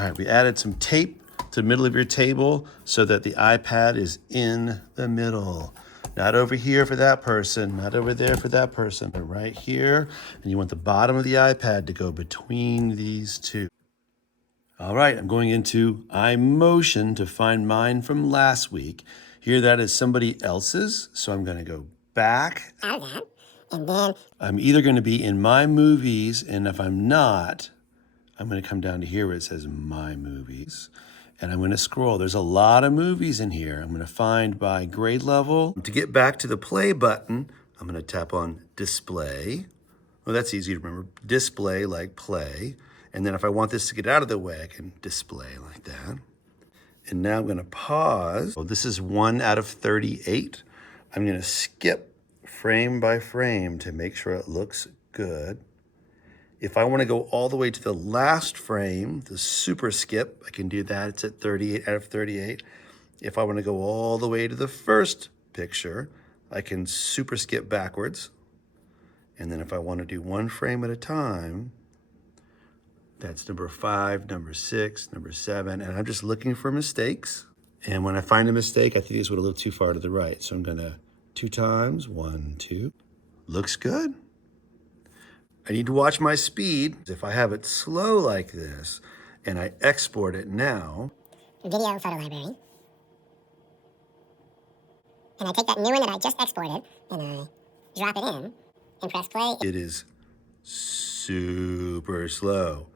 All right, we added some tape to the middle of your table so that the iPad is in the middle. Not over here for that person, not over there for that person, but right here. And you want the bottom of the iPad to go between these two. All right, I'm going into iMotion to find mine from last week. Here that is somebody else's, so I'm gonna go back. Out of that, and then I'm either gonna be in My Movies, and if I'm not, I'm gonna come down to here where it says My Movies, and I'm gonna scroll. There's a lot of movies in here. I'm gonna find by grade level. To get back to the play button, I'm gonna tap on Display. Well, that's easy to remember. Display like play. And then if I want this to get out of the way, I can display like that. And now I'm gonna pause. Oh, this is 1 out of 38. I'm gonna skip frame by frame to make sure it looks good. If I wanna go all the way to the last frame, the super skip, I can do that. It's at 38 out of 38. If I wanna go all the way to the first picture, I can super skip backwards. And then if I wanna do one frame at a time, that's number 5, number 6, number 7, and I'm just looking for mistakes. And when I find a mistake, I think this went a little too far to the right. So I'm gonna 2 times, 1, 2. Looks good. I need to watch my speed. If I have it slow like this, and I export it now. video photo library. And I take that new one that I just exported, and I drop it in, and press play. It is super slow.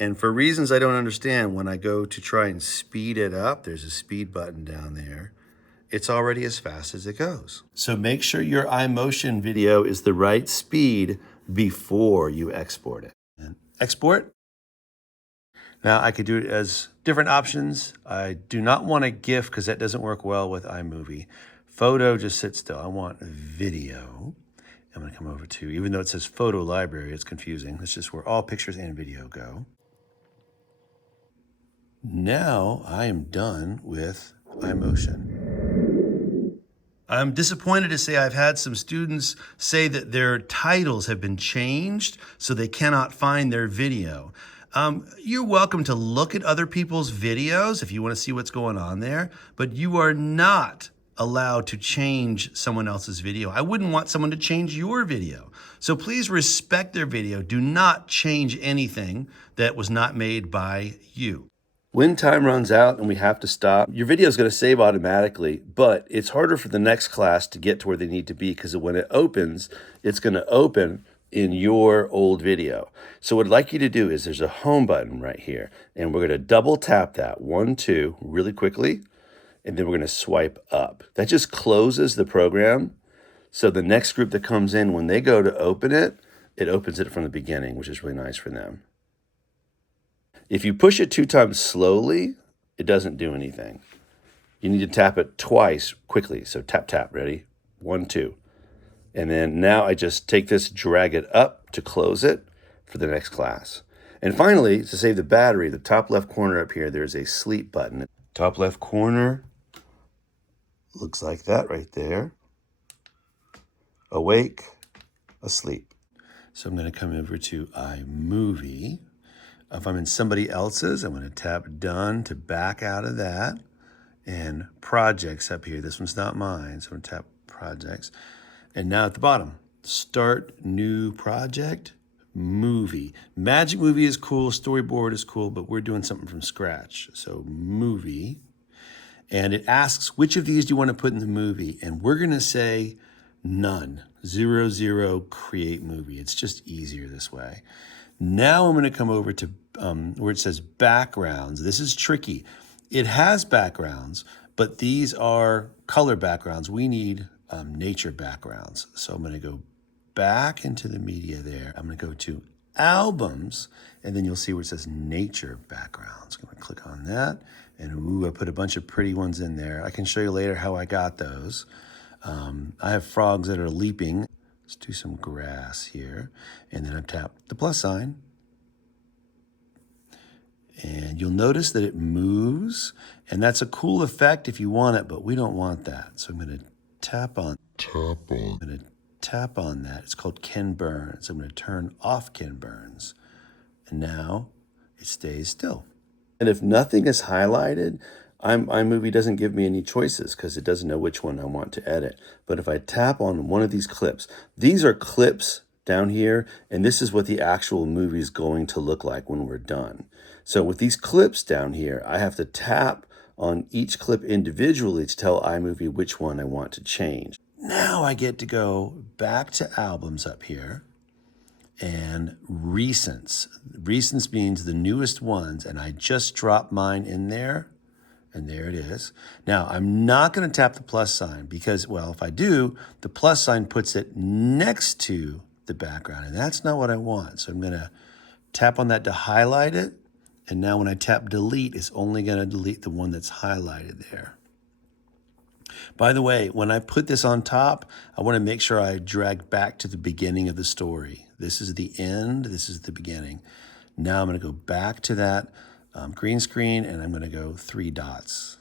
And for reasons I don't understand, when I go to try and speed it up, there's a speed button down there. It's already as fast as it goes. So make sure your iMotion video is the right speed before you export it. And export. Now I could do it as different options. I do not want a GIF because that doesn't work well with iMovie. Photo, just sit still. I want video. I'm gonna come over to, even though it says photo library, it's confusing. It's just where all pictures and video go. Now I am done with iMotion. I'm disappointed to say I've had some students say that their titles have been changed so they cannot find their video. You're welcome to look at other people's videos if you want to see what's going on there, but you are not allowed to change someone else's video. I wouldn't want someone to change your video. So please respect their video. Do not change anything that was not made by you. When time runs out and we have to stop, your video is going to save automatically, but it's harder for the next class to get to where they need to be because when it opens, it's going to open in your old video. So what I'd like you to do is there's a home button right here, and we're going to double tap that 1, 2 really quickly, and then we're going to swipe up. That just closes the program. So the next group that comes in, when they go to open it, it opens it from the beginning, which is really nice for them. If you push it 2 times slowly, it doesn't do anything. You need to tap it twice quickly. So tap, tap, ready? 1, 2. And then now I just take this, drag it up to close it for the next class. And finally, to save the battery, the top left corner up here, there's a sleep button. Top left corner looks like that right there. Awake, asleep. So I'm going to come over to iMovie. If I'm in somebody else's, I'm going to tap Done to back out of that. And Projects up here. This one's not mine, so I'm going to tap Projects. And now at the bottom, Start New Project, Movie. Magic Movie is cool, Storyboard is cool, but we're doing something from scratch. So Movie. And it asks, which of these do you want to put in the movie? And we're going to say none. 0, 0, create movie. It's just easier this way. Now I'm going to come over to where it says backgrounds. This is tricky. It has backgrounds, but these are color backgrounds. We need nature backgrounds. So I'm going to go back into the media there. I'm going to go to albums, and then you'll see where it says nature backgrounds. I'm going to click on that, and ooh, I put a bunch of pretty ones in there. I can show you later how I got those. I have frogs that are leaping. Let's do some grass here. And then I tap the plus sign. And you'll notice that it moves. And that's a cool effect if you want it, but we don't want that. So I'm going to tap on that. It's called Ken Burns. I'm going to turn off Ken Burns. And now it stays still. And if nothing is highlighted, iMovie doesn't give me any choices because it doesn't know which one I want to edit. But if I tap on one of these clips, these are clips down here, and this is what the actual movie is going to look like when we're done. So with these clips down here, I have to tap on each clip individually to tell iMovie which one I want to change. Now I get to go back to albums up here and recents. Recents means the newest ones, and I just dropped mine in there, and there it is. Now, I'm not going to tap the plus sign because, well, if I do, the plus sign puts it next to the background, and that's not what I want. So I'm going to tap on that to highlight it, and now when I tap delete, it's only going to delete the one that's highlighted there. By the way, when I put this on top, I want to make sure I drag back to the beginning of the story. This is the end, this is the beginning. Now I'm going to go back to that green screen, and I'm going to go 3 dots.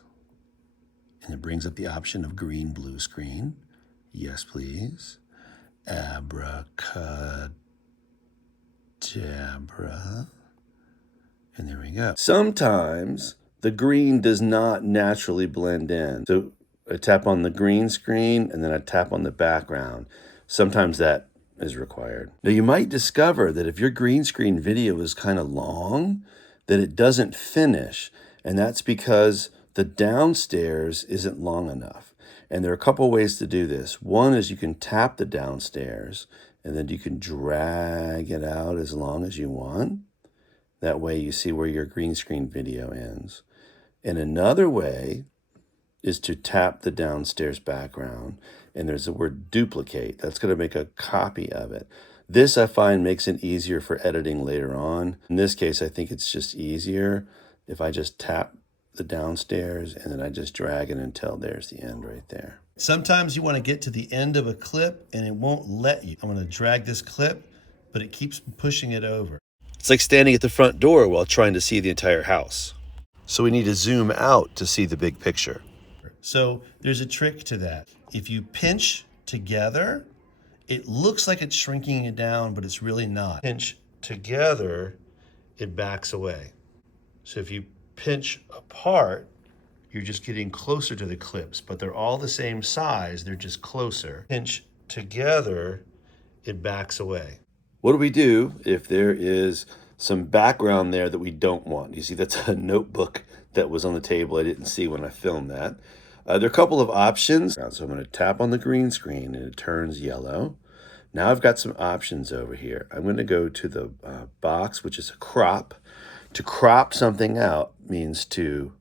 And it brings up the option of green, blue screen. Yes, please. Abracadabra. And there we go. Sometimes the green does not naturally blend in. So I tap on the green screen and then I tap on the background. Sometimes that is required. Now you might discover that if your green screen video is kind of long, that it doesn't finish. And that's because the downstairs isn't long enough. And there are a couple ways to do this. One is you can tap the downstairs and then you can drag it out as long as you want. That way you see where your green screen video ends. And another way is to tap the downstairs background, and there's the word duplicate. That's going to make a copy of it. This I find makes it easier for editing later on. In this case, I think it's just easier if I just tap the downstairs and then I just drag it until there's the end right there. Sometimes you want to get to the end of a clip and it won't let you. I'm going to drag this clip, but it keeps pushing it over. It's like standing at the front door while trying to see the entire house. So we need to zoom out to see the big picture. So there's a trick to that. If you pinch together, it looks like it's shrinking it down, but it's really not. Pinch together, it backs away. So if you pinch apart, you're just getting closer to the clips, but they're all the same size, they're just closer. Pinch together, it backs away. What do we do if there is some background there that we don't want? You see, that's a notebook that was on the table. I didn't see when I filmed that. There are a couple of options. So I'm going to tap on the green screen and it turns yellow. Now I've got some options over here. I'm going to go to the box, which is a crop. To crop something out means to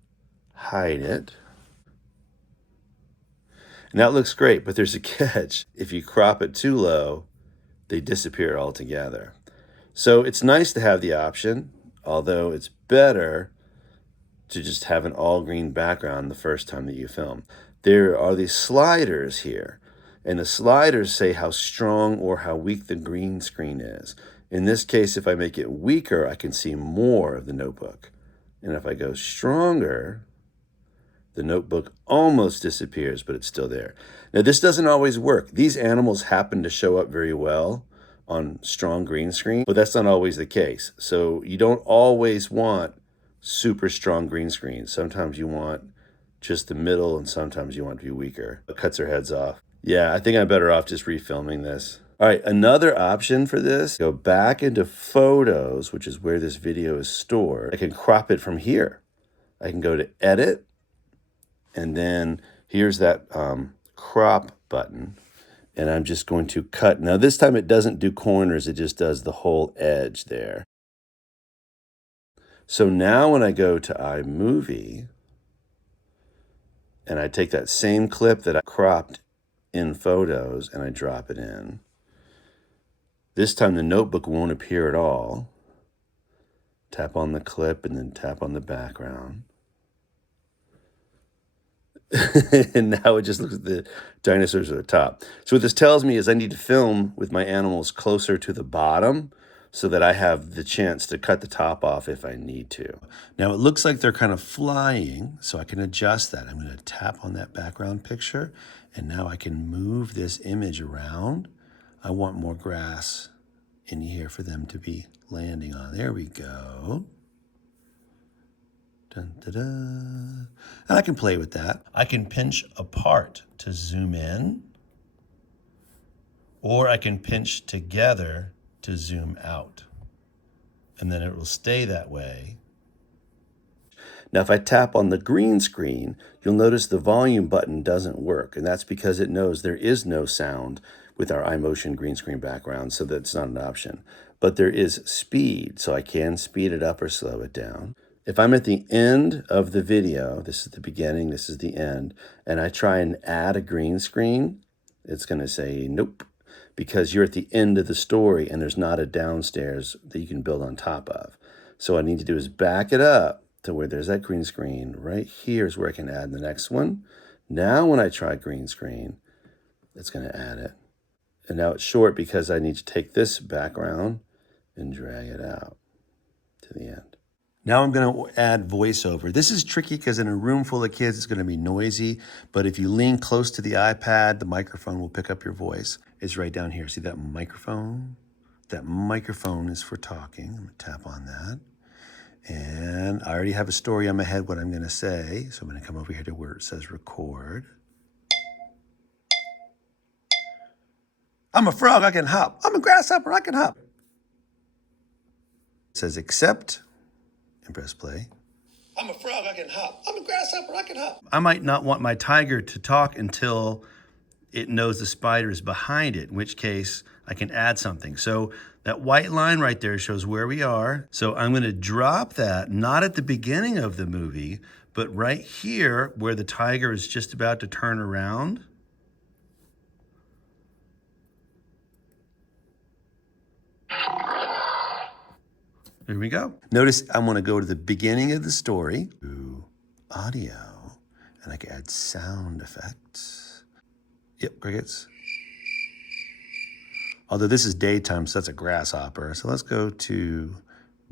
hide it. And that looks great, but there's a catch. If you crop it too low, they disappear altogether. So it's nice to have the option, although it's better to just have an all green background the first time that you film. There are these sliders here, and the sliders say how strong or how weak the green screen is. In this case, if I make it weaker, I can see more of the notebook. And if I go stronger, the notebook almost disappears, but it's still there. Now, this doesn't always work. These animals happen to show up very well on strong green screen, but that's not always the case. So you don't always want super strong green screen. Sometimes you want just the middle, and sometimes you want to be weaker. It cuts their heads off. Yeah, I think I'm better off just refilming this. All right, another option for this, go back into Photos, which is where this video is stored. I can crop it from here. I can go to Edit, and then here's that crop button, and I'm just going to cut. Now this time it doesn't do corners, it just does the whole edge there. So now when I go to iMovie, and I take that same clip that I cropped in Photos and I drop it in, this time the notebook won't appear at all. Tap on the clip and then tap on the background. And now it just looks at the dinosaurs at the top. So what this tells me is I need to film with my animals closer to the bottom so that I have the chance to cut the top off if I need to. Now it looks like they're kind of flying, so I can adjust that. I'm going to tap on that background picture, and now I can move this image around. I want more grass in here for them to be landing on. There we go. Dun, da, da. And I can play with that. I can pinch apart to zoom in, or I can pinch together to zoom out. And then it will stay that way. Now, if I tap on the green screen, you'll notice the volume button doesn't work, and that's because it knows there is no sound with our iMotion green screen background, so that's not an option. But there is speed, so I can speed it up or slow it down. If I'm at the end of the video, this is the beginning, this is the end, and I try and add a green screen, it's going to say nope, because you're at the end of the story and there's not a downstairs that you can build on top of. So what I need to do is back it up to where there's that green screen. Right here is where I can add the next one. Now when I try green screen, it's going to add it. And now it's short because I need to take this background and drag it out to the end. Now I'm going to add voiceover. This is tricky because in a room full of kids, it's going to be noisy. But if you lean close to the iPad, the microphone will pick up your voice. It's right down here. See that microphone? That microphone is for talking. I'm going to tap on that. And I already have a story on my head what I'm going to say. So I'm going to come over here to where it says record. I'm a frog, I can hop. I'm a grasshopper, I can hop. It says accept and press play. I'm a frog, I can hop. I'm a grasshopper, I can hop. I might not want my tiger to talk until it knows the spider is behind it, in which case I can add something. So that white line right there shows where we are. So I'm going to drop that, not at the beginning of the movie, but right here where the tiger is just about to turn around. Here we go. Notice I want to go to the beginning of the story, to audio, and I can add sound effects. Yep, crickets. Although this is daytime, so that's a grasshopper. So let's go to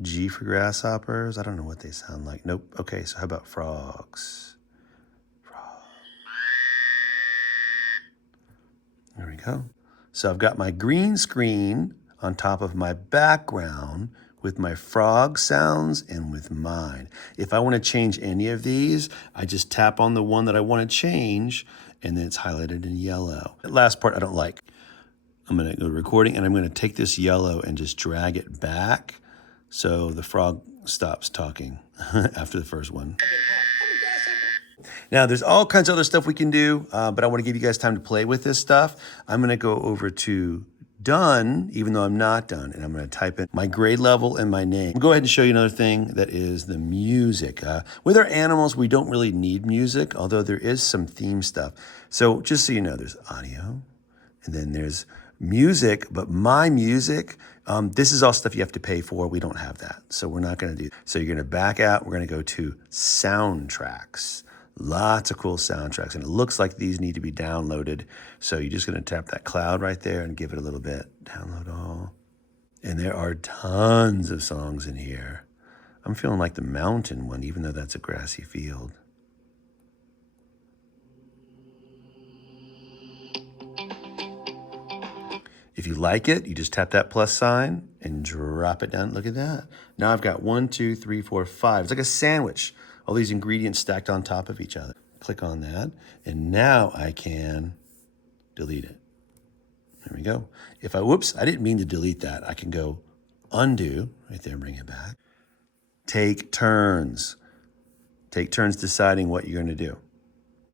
G for grasshoppers. I don't know what they sound like. Nope. Okay, so how about frogs? Frog. There we go. So I've got my green screen on top of my background with my frog sounds and with mine. If I want to change any of these, I just tap on the one that I want to change, and then it's highlighted in yellow. The last part I don't like. I'm going to go to recording, and I'm going to take this yellow and just drag it back so the frog stops talking after the first one. Now, there's all kinds of other stuff we can do, but I want to give you guys time to play with this stuff. I'm going to go over to done, even though I'm not done, and I'm going to type in my grade level and my name. I'll go ahead and show you another thing that is the music. With our animals, we don't really need music, although there is some theme stuff. So just so you know, there's audio, and then there's music, but my music, this is all stuff you have to pay for. We don't have that, so we're not going to do. So you're going to back out. We're going to go to soundtracks. Lots of cool soundtracks, and it looks like these need to be downloaded. So you're just going to tap that cloud right there and give it a little bit. Download all. And there are tons of songs in here. I'm feeling like the mountain one, even though that's a grassy field. If you like it, you just tap that plus sign and drop it down. Look at that. Now I've got 1, 2, 3, 4, 5. It's like a sandwich. All these ingredients stacked on top of each other. Click on that, and now I can delete it. There we go. If I, whoops, I didn't mean to delete that. I can go undo right there and bring it back. Take turns. Take turns deciding what you're going to do.